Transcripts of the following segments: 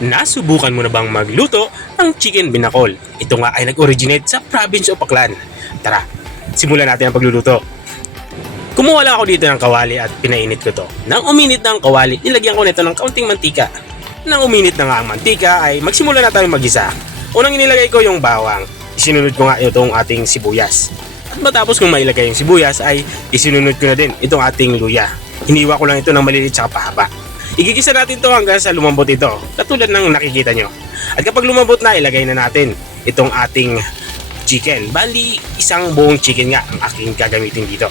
Nasubukan mo na bang magluto ng chicken binakol? Ito nga ay nag-originate sa province of Aklan. Tara, simulan natin ang pagluluto. Kumuha lang ako dito ng kawali at pinainit ko to. Nang uminit na ang kawali, nilagyan ko nito ng kaunting mantika. Nang uminit na nga ang mantika ay magsimula na tayo mag-isa. Unang inilagay ko yung bawang. Isinunod ko nga itong ating sibuyas. At matapos kong mailagay yung sibuyas ay isinunod ko na din itong ating luya. Hiniwa ko lang ito ng maliliit sa pahaba. Igigisa natin ito hanggang sa lumambot ito, katulad ng nakikita nyo. At kapag lumambot na, ilagay na natin itong ating chicken. Bali, isang buong chicken nga ang aking gagamitin dito.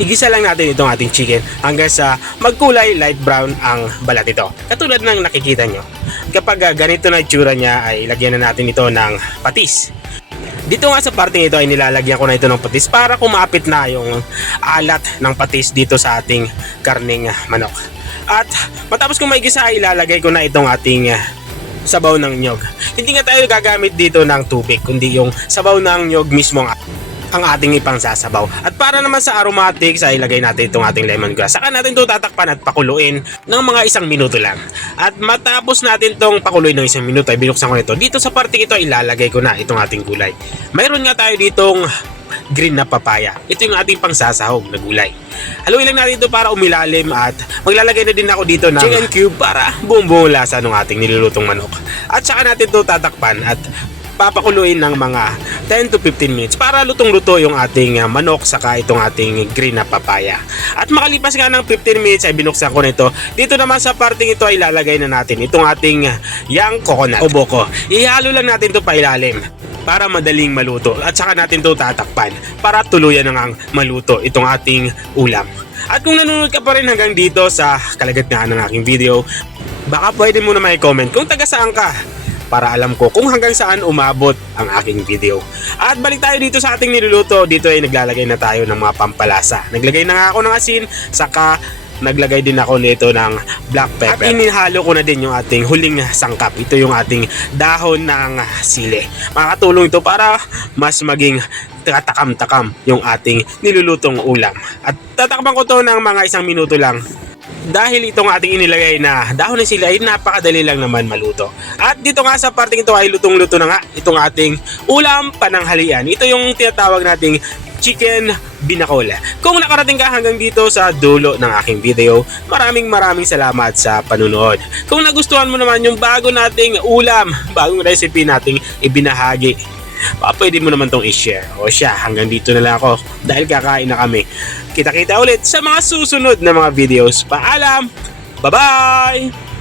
Igisa lang natin itong ating chicken hanggang sa magkulay light brown ang balat ito. Katulad ng nakikita nyo. Kapag ganito na itsura niya ay lagyan na natin ito ng patis. Dito nga sa parting ito ay nilalagyan ko na ito ng patis para kumapit na yung alat ng patis dito sa ating karning manok. At matapos kong maigisa ay ilalagay ko na itong ating sabaw ng nyog. Hindi nga tayo gagamit dito ng tubig kundi yung sabaw ng nyog mismo ang ating ipangsasabaw. At para naman sa aromatics ay ilagay natin itong ating lemongrass. Saka natin ito tatakpan at pakuluin ng mga 1 minuto lang. At matapos natin itong pakuluin ng 1 minuto ay binuksan ko nito. Dito sa parting ito ilalagay ko na itong ating gulay. Mayroon nga tayo ditong green na papaya. Ito yung ating pangsasahog na gulay. Haluin lang natin ito para umilalim at maglalagay na din ako dito ng chicken cube para buong lasa ng ating nilulutong manok. At saka natin ito tatakpan at papakuluin ng mga 10 to 15 minutes para lutong-luto yung ating manok saka itong ating green na papaya. At makalipas nga ng 15 minutes ay binuksan ko na ito. Dito naman sa parting ito ay ilalagay na natin itong ating young coconut o boko. Ihalo lang natin ito pa ilalim para madaling maluto at saka natin ito tatakpan para tuluyan na ngang maluto itong ating ulam. At kung nanonood ka pa rin hanggang dito sa kalagitnaan ng aking video, baka pwede mo na may comment kung taga saan ka para alam ko kung hanggang saan umabot ang aking video. At balik tayo dito sa ating niluluto. Dito ay naglalagay na tayo ng mga pampalasa. Naglagay na nga ako ng asin, saka naglagay din ako nito ng black pepper. At inihalo ko na din yung ating huling sangkap. Ito yung ating dahon ng sili. Makakatulong ito para mas maging takam-takam yung ating nilulutong ulam. At tatakpan ko to ng mga 1 minuto lang. Dahil itong ating inilagay na dahon ng sili ay napakadali lang naman maluto. At dito nga sa parting ito ay lutong-luto na nga itong ating ulam pananghalian. Ito yung tinatawag nating chicken binakol. Kung nakarating ka hanggang dito sa dulo ng aking video, maraming salamat sa panunood. Kung nagustuhan mo naman yung bago nating ulam, bagong recipe nating ibinahagi, pwede mo naman tong i-share. O siya, hanggang dito na lang ako dahil kakain na kami. Kita-kita ulit sa mga susunod na mga videos. Paalam! Bye-bye!